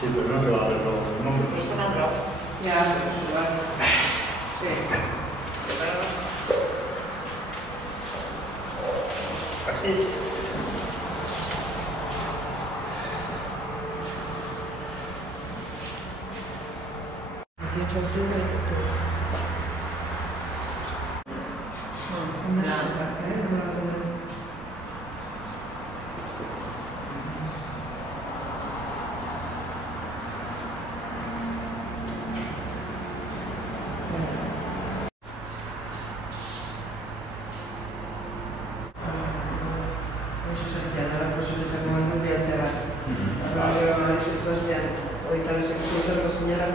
Sí, pero no se va a ver luego el nombre. No está nombrado. Ya, pero se va. Sí. Así. Hoy tal vez se encuentra la señora.